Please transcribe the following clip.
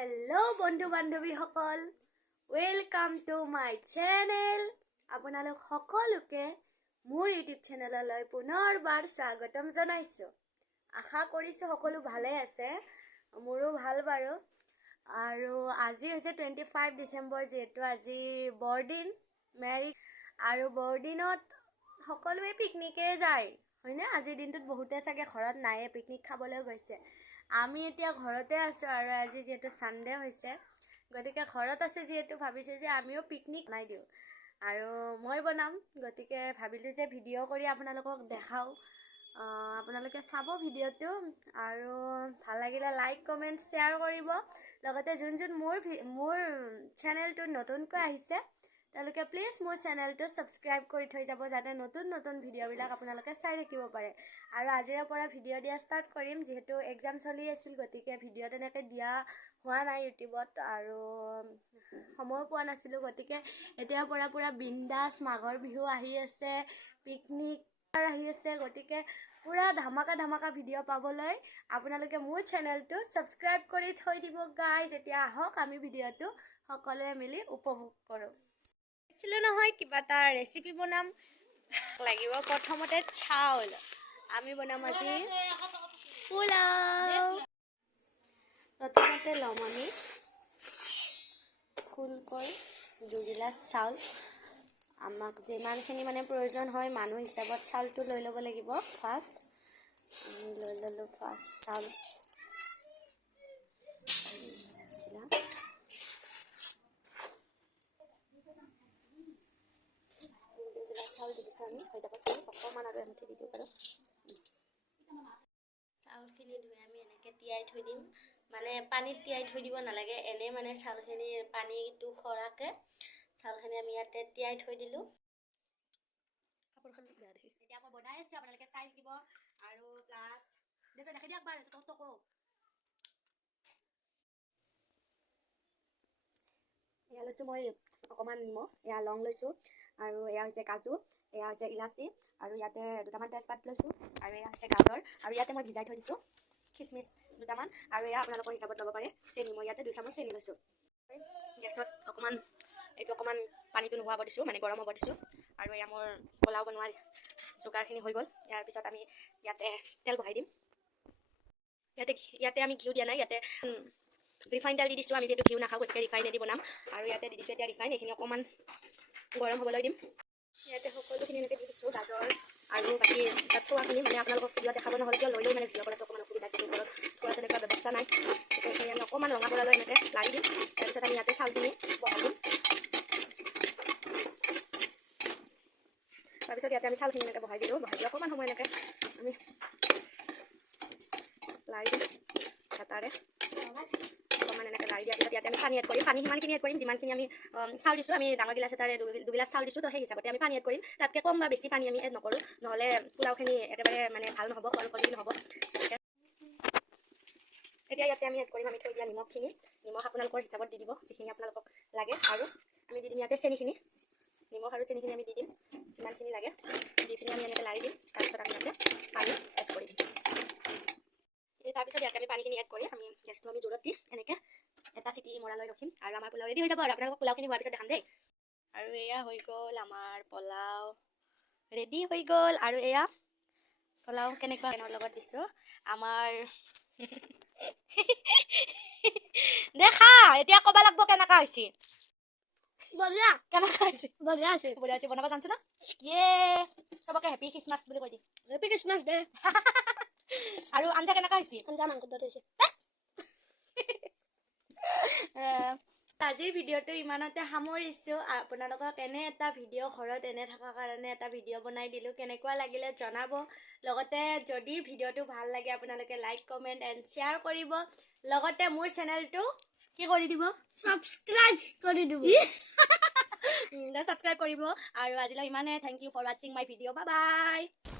Hello बंधु बान्धवी सकल वेलकाम टू माय चैनल आपनालोक सकलोके मोर यूट्यूब चैनलলৈ पुनरबार स्वागतम जनाइছো। आशा करिছো सकलो भाले আছে मोरो ভাল बारो। आरो আজি হৈছে 25 डिसेम्बर जेतु আজি बरदिन मेरी आरो बरदिनत सकलोए पिकनिके যায় হয়নে। আজি দিনটোত বহুতে চাগে ঘৰত নায়ে পিকনিক খাবলৈ গৈছে। আমি এতিয়া ঘৰতে আছো আৰু আজি যেহেতু সানডে হৈছে গতিকে ঘৰত আছে যেহেতু ভাবিছো যে আমিও পিকনিক বনাই দিও আৰু মই বনাম। গতিকে ভাবিলো যে ভিডিঅ' কৰি আপোনালোকক দেখাও, আপোনালোকে চাব ভিডিঅ'টো আৰু ভাল লাগিলে লাইক কমেন্ট শ্বেয়াৰ কৰিব। লগতে যোন যোন মোৰ চেনেলটো নতুনকৈ আহিছে তেওঁলোকে প্লিজ মোৰ চেনেলটো সাবস্ক্ৰাইব কৰি থৈ যাব যাতে নতুন নতুন ভিডিঅ'বিলাক আপোনালোকে চাই থাকিব পাৰে। আৰু আজিৰ পৰা ভিডিঅ' দিয়া ষ্টাৰ্ট কৰিম যেহেতু এক্সাম চলি আছিল গতিকে ভিডিঅ' তেনেকৈ দিয়া হোৱা নাই ইউটিউবত আৰু সময় পোৱা নাছিলো। গতিকে এতিয়াৰ পৰা পুৰা বিন্দাছ মাঘৰ বিহু আহি আছে, পিকনিক আহি আছে, গতিকে পুৰা ধামাকা ভিডিঅ' পাবলৈ আপোনালোকে মোৰ চেনেলটো সাবস্ক্ৰাইব কৰি থৈ দিব গাইজ। এতিয়া আহক আমি ভিডিঅ'টো সকলোৱে মিলি উপভোগ কৰোঁ। ছিল নহয় কিবা এটা ৰেচিপি বনাম লাগিব। প্ৰথমতে চাউল আমি বনাম আজি পোলাও। প্ৰথমতে ল'ম আমি ফুলকৈ 2 গিলাচ চাউল। আমাক যিমানখিনি মানে প্ৰয়োজন হয় মানুহ হিচাপত চাউলটো লৈ ল'ব লাগিব। ফাৰ্ষ্ট আমি লৈ ল'লোঁ চাউল চাউল দি দিছোঁ আমি হৈ যাব চাউল অকণমান আৰু এমুঠি দি দিওঁ বাৰু। চাউলখিনি ধুই আমি এনেকৈ তিয়াই থৈ দিম, মানে পানীত তিয়াই থৈ দিব নালাগে, এনেই মানে চাউলখিনি পানীটো খৰাকৈ চাউলখিনি আমি ইয়াতে তিয়াই থৈ দিলোঁ। কাপোৰখন বেয়া দেখি এতিয়া মই বনাই আছোঁ, আপোনালোকে চাই থাকিব আৰু প্লাছ দেখাই দিয়ক বাৰু তকো। এয়া লৈছোঁ মই অকণমান নিমখ, এয়া লং লৈছোঁ আৰু এয়া হৈছে কাজু, এয়া হৈছে ইলাচি আৰু ইয়াতে দুটামান তেজপাত লৈছোঁ আৰু এয়া হৈছে গাজৰ আৰু ইয়াতে মই ভিজাই থৈ দিছোঁ খিচমিচ দুটামান আৰু এয়া আপোনালোকৰ হিচাপত ল'ব পাৰে চেনি। মই ইয়াতে 2 চামুচ চেনি লৈছোঁ। গেছত অকণমান এইটো অকণমান পানীটো নোহোৱাব দিছোঁ, মানে গৰম হ'ব দিছোঁ আৰু এয়া মোৰ পোলাও বনোৱাৰ যোগাৰখিনি হৈ গ'ল। ইয়াৰ পিছত আমি ইয়াতে তেল বহাই দিম। ইয়াতে আমি ঘিউ দিয়া নাই, ইয়াতে ৰিফাইন তেল দি দিছোঁ। আমি যিহেতু ঘিউ নাখাওঁ গতিকে ৰিফাইনেদি বনাম আৰু ইয়াতে দি দিছোঁ এতিয়া ৰিফাইন। এইখিনি অকণমান গৰম হ'বলৈ দিম। ইয়াতে সকলোখিনি এনেকৈ দি দিছোঁ গাজৰ আৰু বাকী তাত খোৱাখিনি মানে আপোনালোকক ভিডিঅ' দেখাব নহ'লে কিয় লৈ মানে ভিডিঅ' কৰাটো অকণমান অসুবিধা যিটো ঘৰত খোৱা তেনেকুৱা ব্যৱস্থা নাই। সেইখিনি আমি অকণমান ৰঙা বৰালৈ এনেকৈ লাৰি দিম। তাৰপিছত আমি ইয়াতে চাউলখিনি বহাই দিম। তাৰপিছত ইয়াতে আমি চাউলখিনি এনেকৈ বহাই দিলোঁ। বহাই দিলে অকণমান সময় এনেকৈ আমি লাৰি দিম হেতাৰে অকণমান এনেকৈ লাৰি দিয়াৰ পিছত ইয়াতে আমি পানী এড কৰিম। পানী সিমানখিনি এড কৰিম যিমানখিনি আমি চাউল দিছোঁ। আমি ডাঙৰ গিলাচ এটাৰে 2 গিলাচ চাউল দিছোঁ, তো সেই হিচাপতে আমি পানী এড কৰিম। তাতকৈ কম বা বেছি পানী আমি এড নকৰোঁ, নহ'লে পোলাওখিনি একেবাৰে মানে ভাল নহ'ব, কলকলি নহ'ব। এতিয়া ইয়াতে আমি এড কৰিম আমি থৈ দিয়া নিমখ আপোনালোকৰ হিচাপত দি দিব যিখিনি আপোনালোকক লাগে আৰু আমি দি দিম ইয়াতে চেনিখিনি। নিমখ আৰু চেনিখিনি আমি দি দিম যিমানখিনি লাগে, দি পিনি আমি এনেকৈ লাৰি দিম। তাৰপিছত আমি ইয়াতে পানী এড কৰিম। তাৰপিছত ইয়াতে আমি পানীখিনি এড কৰি আমি গেছটো আমি জোৰত দি এনেকৈ এটা চিটি মৰালৈ ৰখিম আৰু আমাৰ পোলাও ৰেডি হৈ যাব। আৰু আপোনালোকক পোলাওখিনি হোৱাৰ পিছত দেখাম দেই। আৰু এয়া হৈ গ'ল আমাৰ পোলাও ৰেডি হৈ গ'ল। আৰু এয়া পোলাও কেনেকুৱা পেনৰ লগত দিছোঁ আমাৰ দেখা এতিয়া ক'ব লাগিব কেনেকুৱা হৈছে। বঢ়িয়া কেনেকুৱা হৈছে? বঢ়িয়া হৈছে, বঢ়িয়া হৈছে। বনাব জানিছোঁ না? চবকে হেপী খ্ৰীষ্টমাছ বুলি কৈ দিম। হেপী খ্ৰীষ্টমাছ দে। আৰু আঞ্জা কেনেকুৱা হৈছে? আঞ্জা মাংস দৰে হৈছে। আজিৰ ভিডিঅ'টো ইমানতে সামৰিছোঁ। আপোনালোকক এনে এটা ভিডিঅ' ঘৰত এনে থকাৰ কাৰণে এটা ভিডিঅ' বনাই দিলোঁ, কেনেকুৱা লাগিলে জনাব। লগতে যদি ভিডিঅ'টো ভাল লাগে আপোনালোকে লাইক কমেণ্ট এণ্ড শ্বেয়াৰ কৰিব। লগতে মোৰ চেনেলটো কি কৰি দিব? ছাবস্ক্ৰাইব কৰি দিব। ছাবস্ক্ৰাইব কৰিব। আৰু আজিলৈ ইমানে। থেংক ইউ ফৰ ৱাচিং মাই ভিডিঅ'। Bye bye.